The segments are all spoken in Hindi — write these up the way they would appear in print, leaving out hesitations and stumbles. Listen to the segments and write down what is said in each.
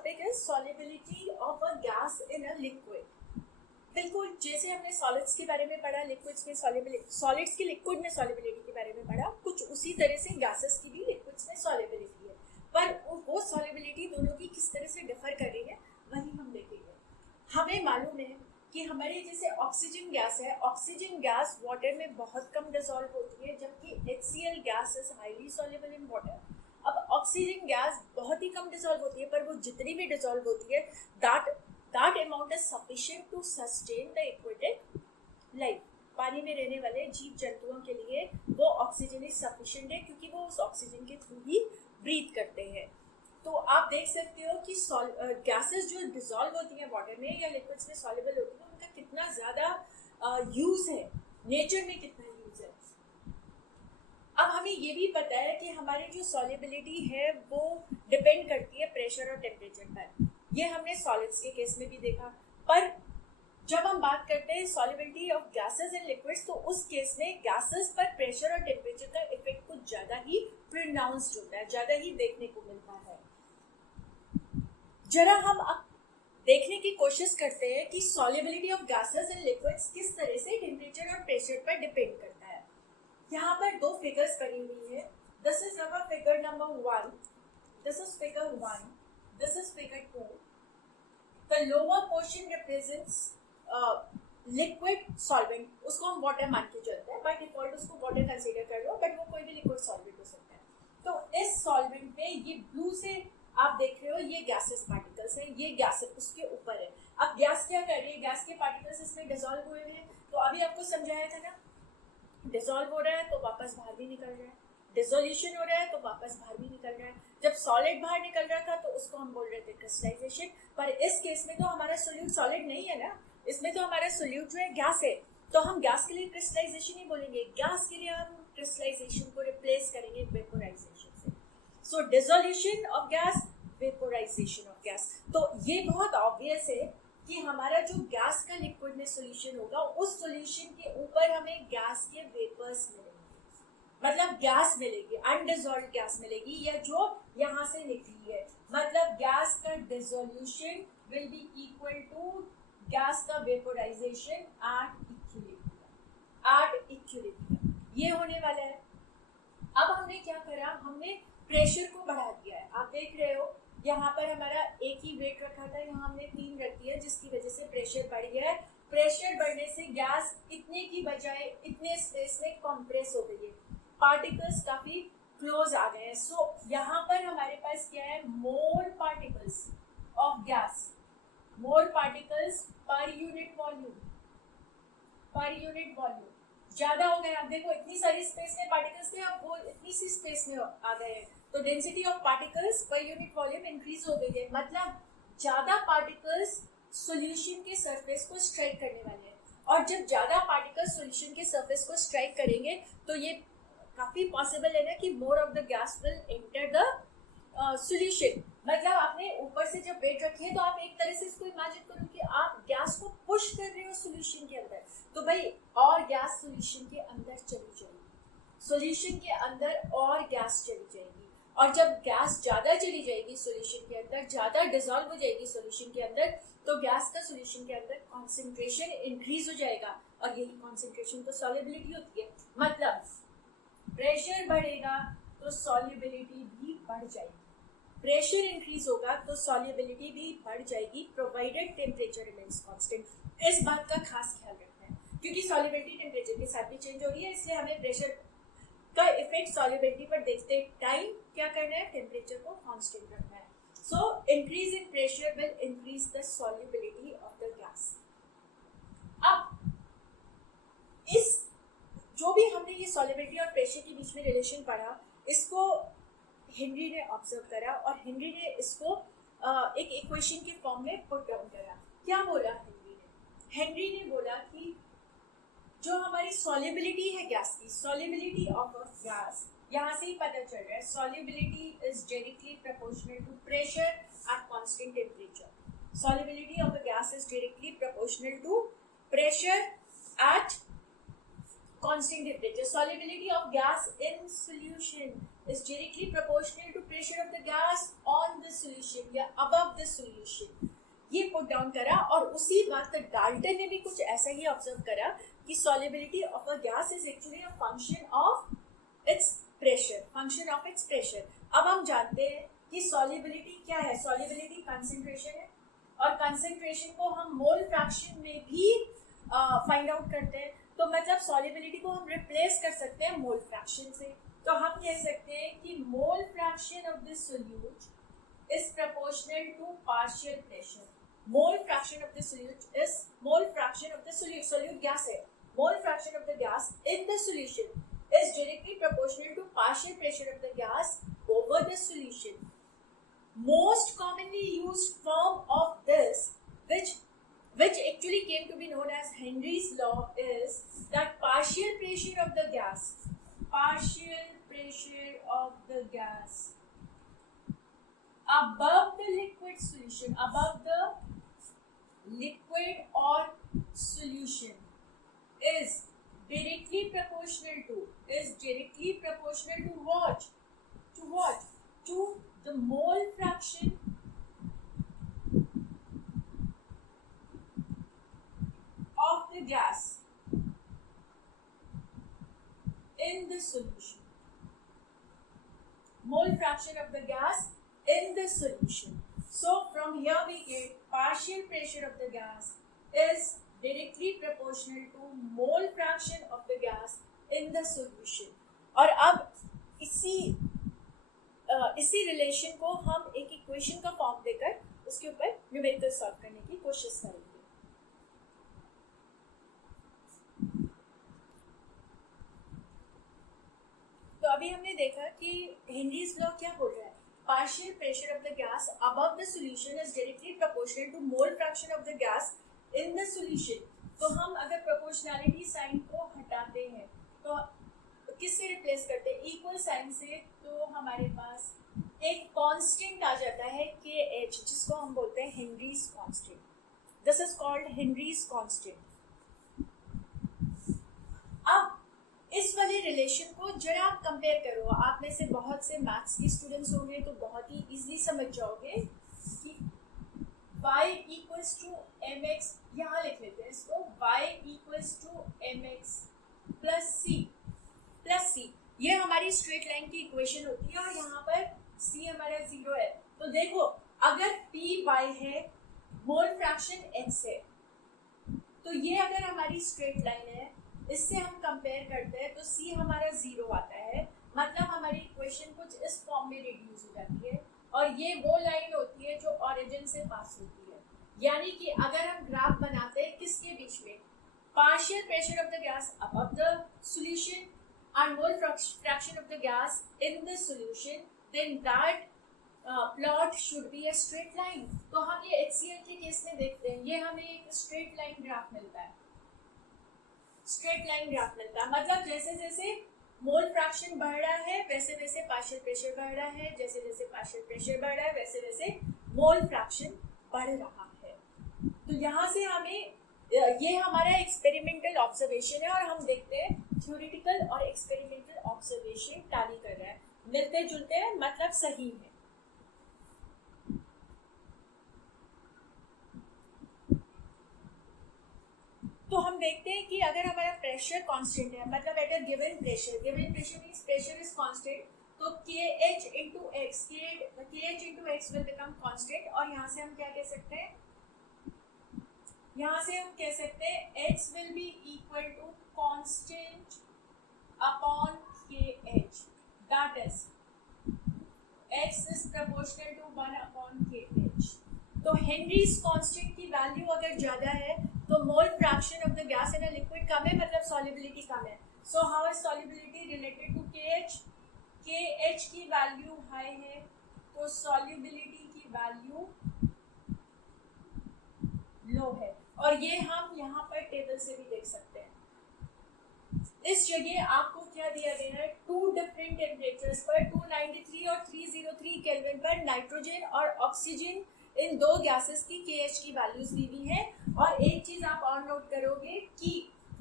Topic is solubility of a gas in a liquid. बिल्कुल जैसे हमने सॉलिड्स के बारे में पढ़ा, लिक्विड्स में सॉल्युबिलिटी, सॉलिड्स की लिक्विड में सॉल्युबिलिटी के बारे में पढ़ा, कुछ उसी तरह से गैसेस की भी लिक्विड्स में सॉल्युबिलिटी है। पर वो सॉल्युबिलिटी दोनों की किस तरह से डिफर कर रही है वही हम देखेंगे। हमें मालूम है कि हमारे जैसे ऑक्सीजन गैस है, ऑक्सीजन गैस वाटर में बहुत कम डिसॉल्व होती है, जबकि HCl gas is highly soluble in water. अब ऑक्सीजन गैस बहुत ही कम डिसॉल्व होती है, पर वो जितनी भी डिसॉल्व होती है that amount is sufficient to sustain the aquatic life। पानी में रहने वाले जीव जंतुओं के लिए वो ऑक्सीजन ही सफिशिएंट है, क्योंकि वो उस ऑक्सीजन के थ्रू ही ब्रीथ करते हैं। तो आप देख सकते हो कि गैसेस जो डिसॉल्व होती हैं वाटर में या लिक्विड्स में सॉल्युबल होती हैं, उनका कितना ज़्यादा यूज है, नेचर में कितना यूज है। अब हमें ये भी पता है कि हमारी जो सॉल्युबिलिटी है वो डिपेंड करती है प्रेशर और टेम्परेचर पर। ये हमने सॉलिड्स के केस में भी देखा। पर जब हम बात करते हैं solubility of gases and liquids, तो उस केस में गैसेस पर प्रेशर और टेम्परेचर का इफेक्ट कुछ ज़्यादा ही प्रोनाउंस्ड होता है, ज़्यादा ही देखने को मिलता है। जरा हम देखने की कोशिश करते हैं कि solubility of gases and liquids किस तरह से टेम्परेचर और प्रेशर पर डिपेंड करता है। यहाँ पर दो फिगर्स बनी हुई है। This is our figure number 1, this is figure 1, this is figure 2। The lower portion represents liquid solvent, उसको हम वाटर मान के चलते हैं, बाय डिफॉल्ट उसको वाटर कंसीडर कर लो, बट वो कोई भी लिक्विड सॉल्वेंट हो सकता है। तो इस सॉल्वेंट में ये ब्लू से आप देख रहे हो, ये गैसेस पार्टिकल्स है, ये गैस उसके ऊपर है। अब गैस क्या कर रही है, गैस के पार्टिकल्स इसमें डिसॉल्व हुए हैं। तो अभी आपको समझाया था ना, डिसॉल्व हो रहा है तो वापस बाहर भी निकल रहा है, डिसोल्यूशन हो रहा है तो वापस बाहर भी निकल रहा है। जब सॉलिड बाहर निकल रहा था तो उसको हम बोल रहे थे क्रिस्टलाइजेशन, पर इस केस में तो हमारा सोल्यूट सॉलिड नहीं है ना, इसमें तो हमारा सोल्यूट जो है गैस है। तो हम गैस के लिए क्रिस्टलाइजेशन ही बोलेंगे, गैस के लिए हम क्रिस्टलाइजेशन को रिप्लेस करेंगे वेपोराइजेशन से। So dissolution of gas, vaporisation of gas. तो ये बहुत ऑब्वियस है कि हमारा जो गैस का लिक्विड में सॉल्यूशन होगा, उस सॉल्यूशन के ऊपर हमें गैस के वेपर्स मिलेंगे, मतलब गैस मिलेगी, अनडिसॉल्व्ड गैस मिलेगी, या जो यहाँ से निकली है। मतलब गैस का dissolution will be equal to gas का वेपोराइजेशन एट इक्विलिब्रियम। ये होने वाला है। अब हमने क्या करा, हमने प्रेशर को बढ़ा दिया है। आप देख रहे हो यहाँ पर हमारा एक ही वेट रखा था, यहाँ हमने 3 रख दिया, जिसकी वजह से प्रेशर बढ़ गया है। प्रेशर बढ़ने से गैस इतने की बजाय इतने स्पेस में कंप्रेस हो गई है, पार्टिकल्स काफी क्लोज आ गए हैं। सो यहाँ पर हमारे पास क्या है, more particles of gas, more particles per unit volume, per unit volume ज्यादा हो गए। आप देखो इतनी सारी स्पेस में पार्टिकल्स थे, अब वो इतनी सी स्पेस में आ गए हैं, तो density of particles per unit volume increase हो गई है। मतलब ज्यादा पार्टिकल्स सॉल्यूशन के सरफेस को स्ट्राइक करने वाले हैं, और जब ज्यादा पार्टिकल्स सॉल्यूशन के सरफेस को स्ट्राइक करेंगे तो ये काफी पॉसिबल है ना कि more of the gas will enter the solution. मतलब आपने ऊपर से जब वेट रखी है, तो आप एक तरह से इसको इमेजिन करो कि आप गैस को पुश कर रहे हो सॉल्यूशन के अंदर, तो भाई और गैस सॉल्यूशन के अंदर चली जाएगी, सॉल्यूशन के अंदर और गैस चली जाएगी। और जब गैस ज्यादा चली जाएगी सॉल्यूशन के अंदर, ज्यादा डिसॉल्व हो जाएगी सॉल्यूशन के अंदर, तो गैस का सॉल्यूशन के अंदर कॉन्सेंट्रेशन इंक्रीज हो जाएगा, और यही कॉन्सेंट्रेशन तो सॉल्युबिलिटी होती है। मतलब प्रेशर बढ़ेगा तो सॉल्युबिलिटी भी बढ़ जाएगी, प्रेशर इंक्रीज होगा तो सॉल्युबिलिटी भी बढ़ जाएगी, प्रोवाइडेड टेम्परेचर रिमेन्स कांस्टेंट। इस बात का खास ख्याल रखना है, क्योंकि सॉल्युबिलिटी टेम्परेचर के साथ भी चेंज हो रही है, इसलिए हमें प्रेशर का इफेक्ट सॉल्युबिलिटी पर देखते टाइम क्या करना है, टेम्परेचर को कांस्टेंट रखना है। So increase in pressure will increase the solubility of the gas. अब इस जो भी हमने ये सॉल्युबिलिटी और प्रेशर के बीच में रिलेशन पढ़ा, इसको हेनरी ने ऑब्जर्व करा, और हेनरी ने इसको एक इक्वेशन के फॉर्म में पुट डाउन करा। क्या बोला हेनरी ने? हेनरी ने बोला कि जो हमारी सॉल्युबिलिटी है गैस की, सॉल्युबिलिटी ऑफ अ गैस, यहाँ से ही पता चल रहा है, solubility is directly proportional to pressure at constant temperature. Solubility of a gas is directly proportional to pressure at constant temperature. Solubility of gas in solution is directly proportional to pressure of the gas on the solution या above the solution. ये पुट डाउन करा और उसी वक्त डाल्टन ने भी कुछ ऐसा ही ऑब्जर्व करा कि solubility of a gas is actually a function of its pressure, function of its pressure. अब हम जानते हैं कि solubility क्या है. Solubility concentration है और concentration को हम मोल फ्रैक्शन में भी फाइंड आउट करते हैं. तो मतलब सॉल्युबिलिटी को हम रिप्लेस कर सकते हैं मोल फ्रैक्शन से. तो हम कह सकते हैं कि mole fraction of this solute is proportional to partial pressure. Mole fraction of the solute is mole fraction of the solute. Solute gas है. Mole fraction of the gas in the solution is directly proportional to partial pressure of the gas over the solution. Most commonly used form of this, which actually came to be known as Henry's law, is that partial pressure of the gas above the liquid solution, above the liquid or solution is directly proportional to what? To the mole fraction of the gas in the solution. Mole fraction of the gas in the solution. So from here we get partial pressure of the gas is directly proportional to mole fraction of the gas in the solution. और अब इसी रिलेशन को हम एक इक्वेशन का फॉर्म देकर उसके ऊपर न्यूमेरिकल सॉल्व करने की कोशिश करेंगे. तो अभी हमने देखा कि हेनरीज लॉ क्या बोल रहा है. Partial pressure of the gas above the solution is directly proportional to mole fraction of the gas in the solution. तो हम अगर प्रोपोर्शनैलिटी साइन को हटाते हैं तो किससे रिप्लेस करते हैं? इक्वल साइन से. तो हमारे पास एक कांस्टेंट आ जाता है KH, जिसको हम बोलते हैं Henrys constant. This is called Henrys constant. अब इस वाले रिलेशन को जरा आप कंपेयर करो. आप में से बहुत से मैथ्स के स्टूडेंट्स होंगे तो बहुत ही इजीली समझ जाओगे कि y इक्वल्स टू mx, यहाँ लिख लेते हैं इसको, y equals to mx plus c. ये हमारी स्ट्रेट लाइन की इक्वेशन होती है और यहाँ पर c हमारा 0 है. तो देखो, अगर py है, मोल फ्रैक्शन x है, तो ये अगर हमारी स्ट्रेट लाइन है, इससे हम कंपेयर करते हैं तो c हमारा 0 आता है. मतलब हमारी इक्वेशन कुछ इस फॉर्म में रिड्यूस हो जाती है और ये वो लाइन होती है जो ओरिजिन से पास होती है. यानी कि अगर हम ग्राफ बनाते हैं किसके बीच में, partial pressure of the gas above the solution and mole fraction of the gas in the solution, then that plot should be a straight line. तो हम ये HCl के केस में देखते हैं, ये हमें एक स्ट्रेट लाइन ग्राफ मिलता है. मतलब जैसे जैसे मोल फ्रैक्शन बढ़ रहा है वैसे वैसे पार्शियल प्रेशर बढ़ रहा है, जैसे जैसे पार्शियल प्रेशर बढ़ रहा है वैसे वैसे मोल फ्रैक्शन बढ़ रहा है. तो यहाँ से हमें ये हमारा एक्सपेरिमेंटल ऑब्जर्वेशन है और हम देखते हैं थ्योरेटिकल और एक्सपेरिमेंटल ऑब्जर्वेशन टैली कर रहा है, मिलते जुलते हैं, मतलब सही है. तो हम देखते हैं कि अगर हमारा प्रेशर कांस्टेंट है, मतलब at a given pressure means pressure is constant, तो KH into x will become constant. और यहाँ से हम क्या कह सकते हैं, यहाँ से हम कह सकते हैं x will be equal to constant upon KH. That is, x is proportional to 1 upon KH. तो हेनरीज कांस्टेंट की वैल्यू अगर ज़्यादा है तो mole fraction of the gas in a liquid कम है, मतलब सॉल्युबिलिटी कम है. So how is solubility related to KH? KH की वैल्यू हाई है तो सॉल्युबिलिटी की वैल्यू लो है. और ये हम यहाँ पर टेबल से भी देख सकते हैं. इस जगह आपको क्या दिया गया है, 2 डिफरेंट टेम्परेचर्स पर 293 और 303 केल्विन पर नाइट्रोजन और ऑक्सीजन, इन दो गैसेस की KH की वैल्यूज दी हुई है. और एक चीज आप और नोट करोगे कि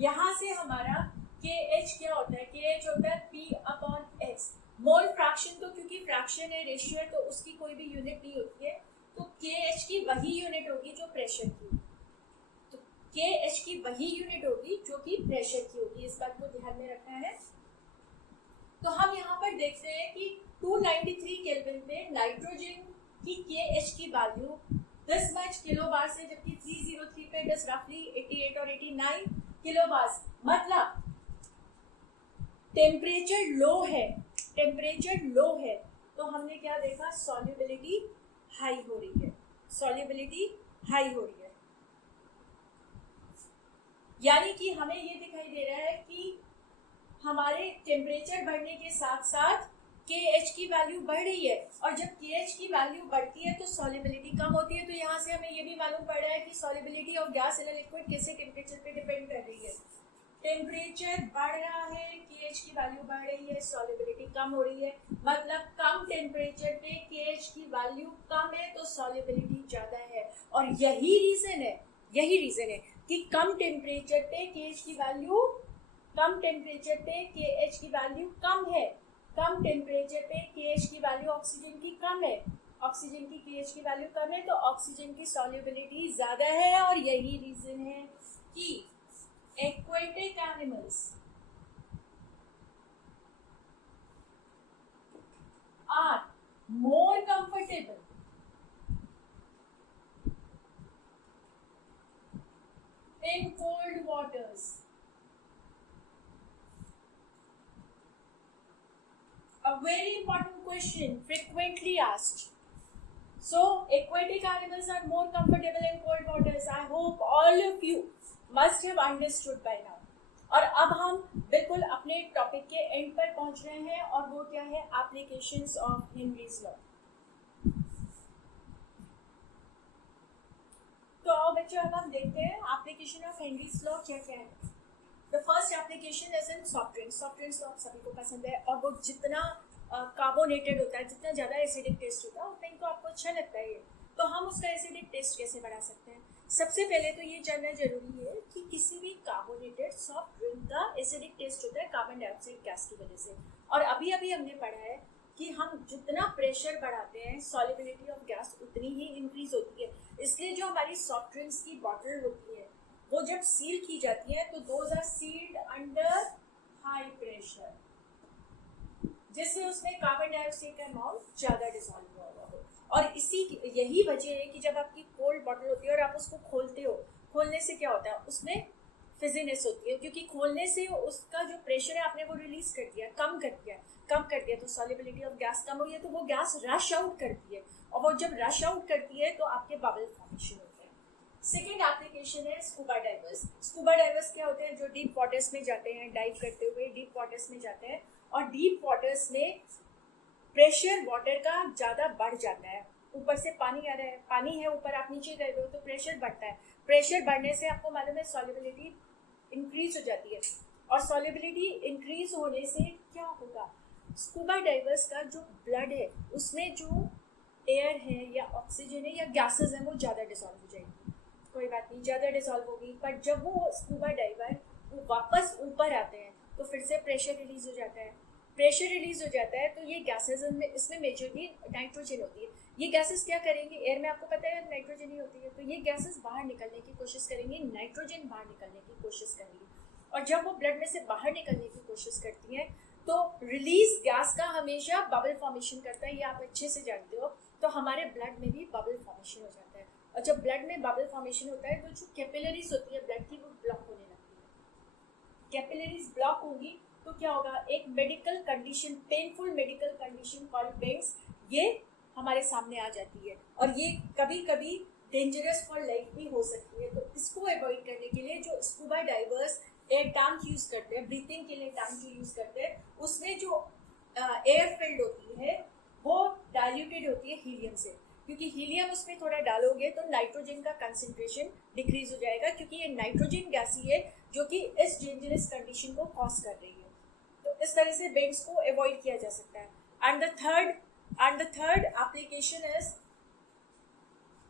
यहाँ से हमारा KH क्या होता है, KH होता है P/X. मोल फ्रैक्शन, तो क्योंकि फ्रैक्शन है, रेशियो है, तो उसकी कोई भी यूनिट नहीं होती है, तो KH की वही यूनिट होगी जो प्रेशर की, तो KH की वही यूनिट होगी जो कि प्रेशर की होगी, इस बात को ध्यान में रखना है। तो हम यहाँ पर देखते हैं कि 293 केल्विन पे नाइट्रोजन की KH की वैल्यू 10 मच किलो बार से, जबकि 303 पे इट इज रफली 88 और 89 किलो बार, मतलब टेम्परेचर लो है, टेम्परेचर लो है, तो हमने क्या देखा, सॉल्युबिलिटी हाई हो रही है, सॉल्युबिलिटी हाई हो रही है, यानी कि हमें ये दिखाई दे रहा है कि हमारे टेम्परेचर बढ़ने के साथ साथ KH की वैल्यू बढ़ रही है, और जब KH की वैल्यू बढ़ती है तो सॉल्युबिलिटी कम होती है। तो यहाँ से हमें ये भी मालूम पड़ रहा है कि solubility of gas in a liquid किससे टेम्परेचर पे डिपेंड कर रही है, टेम्परेचर बढ़ रहा है, KH की वैल्यू बढ़ रही है, सॉल्युबिलिटी कम हो रही है, मतलब कम टेम्परेचर पे KH की वैल्यू कम है तो सॉल्युबिलिटी ज्यादा है, और यही रीजन है कि कम टेम्परेचर पे KH की वैल्यू, कम टेम्परेचर पे KH की वैल्यू कम है, कम टेम्परेचर पे KH की वैल्यू ऑक्सीजन की कम है, ऑक्सीजन की KH की वैल्यू कम है तो ऑक्सीजन की सॉल्युबिलिटी ज्यादा है, और यही रीजन है कि aquatic animals are more comfortable in cold waters. A very important question, frequently asked. So aquatic animals are more comfortable in cold waters. I hope all of you must have understood by now. और अब हम बिल्कुल अपने टॉपिक के एंड पर पहुंच रहे हैं, और वो क्या है, एप्लीकेशंस ऑफ हेनरीज लॉ। तो आओ बच्चों, अब हम देखते हैं एप्लीकेशन ऑफ हेनरीज लॉ क्या क्या है। The first application is in soft drinks. Soft drinks तो आप सभी को पसंद है, और वो जितना कार्बोनेटेड होता है, जितना ज़्यादा एसिडिक टेस्ट होता है, उतना इनको आपको अच्छा लगता है। तो हम उसका एसिडिक टेस्ट कैसे बढ़ा सकते हैं? सबसे पहले तो ये जानना जरूरी है कि किसी भी कार्बोनेटेड सॉफ्ट ड्रिंक का एसिडिक टेस्ट होता है कार्बन डाइऑक्साइड गैस की वजह से, और अभी अभी हमने पढ़ा है कि हम जितना प्रेशर बढ़ाते हैं सॉल्युबिलिटी ऑफ गैस उतनी ही इंक्रीज होती है। इसलिए जो हमारी सॉफ्ट ड्रिंक्स की बॉटल होती है वो जब सील की जाती है तो those are sealed under high pressure, जिससे उसमें कार्बन डाइऑक्साइड का अमाउंट ज़्यादा डिसॉल्व हुआ हो। और यही वजह है कि जब आपकी कोल्ड बॉटल होती है और आप उसको खोलते हो, खोलने से क्या होता है, उसमें फिजीनेस होती है, क्योंकि खोलने से उसका जो प्रेशर है आपने वो रिलीज कर दिया, कम कर दिया, तो सॉल्युबिलिटी ऑफ गैस कम हुई है, तो वो गैस रश आउट करती है, और वो जब रश आउट करती है तो आपके बबल फॉर्मेशन होते हैं। सेकेंड एप्लीकेशन है स्कूबा डाइवर्स। स्कूबा डाइवर्स क्या होते हैं, जो डीप वाटर्स में जाते हैं, डाइव करते हुए डीप वाटर्स में जाते हैं, और डीप वाटर्स में प्रेशर वाटर का ज़्यादा बढ़ जाता है, ऊपर से पानी आ रहा है, पानी है ऊपर, आप नीचे गए हो तो प्रेशर बढ़ता है, प्रेशर बढ़ने से आपको मालूम है सॉल्युबिलिटी इंक्रीज हो जाती है, और सॉल्युबिलिटी इंक्रीज होने से क्या होगा, स्कूबा डाइवर्स का जो ब्लड है उसमें जो एयर है या ऑक्सीजन है या गैसेस हैं वो ज़्यादा डिसॉल्व हो जाएगी, कोई बात नहीं, ज़्यादा डिसॉल्व होगी, पर जब वो स्कूबा डाइवर वो वापस ऊपर आते हैं तो फिर से प्रेशर रिलीज हो जाता है, प्रेशर रिलीज हो जाता है तो ये गैसेज में, इसमें मेजरली नाइट्रोजन होती है, ये गैसेस क्या करेंगे, एयर में आपको पता है नाइट्रोजन ही होती है, तो ये गैसेस बाहर निकलने की कोशिश करेंगी, नाइट्रोजन बाहर निकलने की कोशिश करेंगी, और जब वो ब्लड में से बाहर निकलने की कोशिश करती हैं तो रिलीज गैस का हमेशा बबल फॉर्मेशन करता है, ये आप अच्छे से जानते हो। तो हमारे ब्लड में भी बबल फॉर्मेशन हो जाता है, और जब ब्लड में बबल फॉर्मेशन होता है तो जो कैपिलरीज होती है ब्लड की वो ब्लॉक होने लगती है, कैपिलरीज ब्लॉक होगी तो क्या होगा, एक medical condition, painful medical condition called bends, ये हमारे सामने आ जाती है, और ये कभी कभी डेंजरस फॉर लाइफ भी हो सकती है। तो इसको अवॉइड करने के लिए जो scuba divers air tank use करते हैं, ब्रीथिंग के लिए टैंक जो यूज करते हैं, उसमें जो एयर फिल्ड होती है वो डाइल्यूटेड होती है हीलियम से, क्योंकि हीलियम उसमें थोड़ा डालोगे तो नाइट्रोजन का कंसंट्रेशन डिक्रीज हो जाएगा, क्योंकि ये नाइट्रोजन गैस ही है जो कि इस डेंजरस कंडीशन को कॉज कर रही है। तो इस तरह से बेंग्स को अवॉइड किया जा सकता है। And the third application is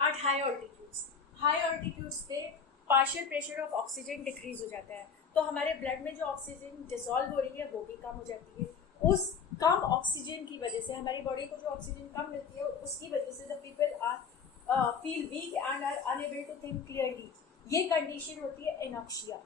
at high altitudes. High altitudes पे partial pressure of oxygen decrease हो जाता है, तो हमारे ब्लड में जो ऑक्सीजन डिसॉल्व हो रही है वो भी कम हो जाती है। उस कम ऑक्सीजन की वजह से, हमारी बॉडी को जो ऑक्सीजन कम मिलती है उसकी वजह से the people are feel weak and are unable to think clearly, ये कंडीशन होती है anoxia.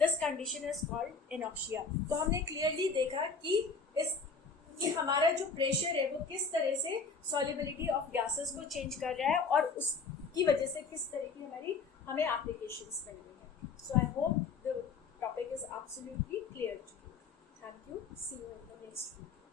This condition is called anoxia. तो हमने क्लियरली देखा कि हमारा जो प्रेशर है वो किस तरह से सॉल्युबिलिटी ऑफ गैसेस को चेंज कर रहा है और उसकी वजह से किस तरह की हमें एप्लीकेशंस मिल रही है। So I hope the topic is absolutely clear to you. Thank you, see you in the next video.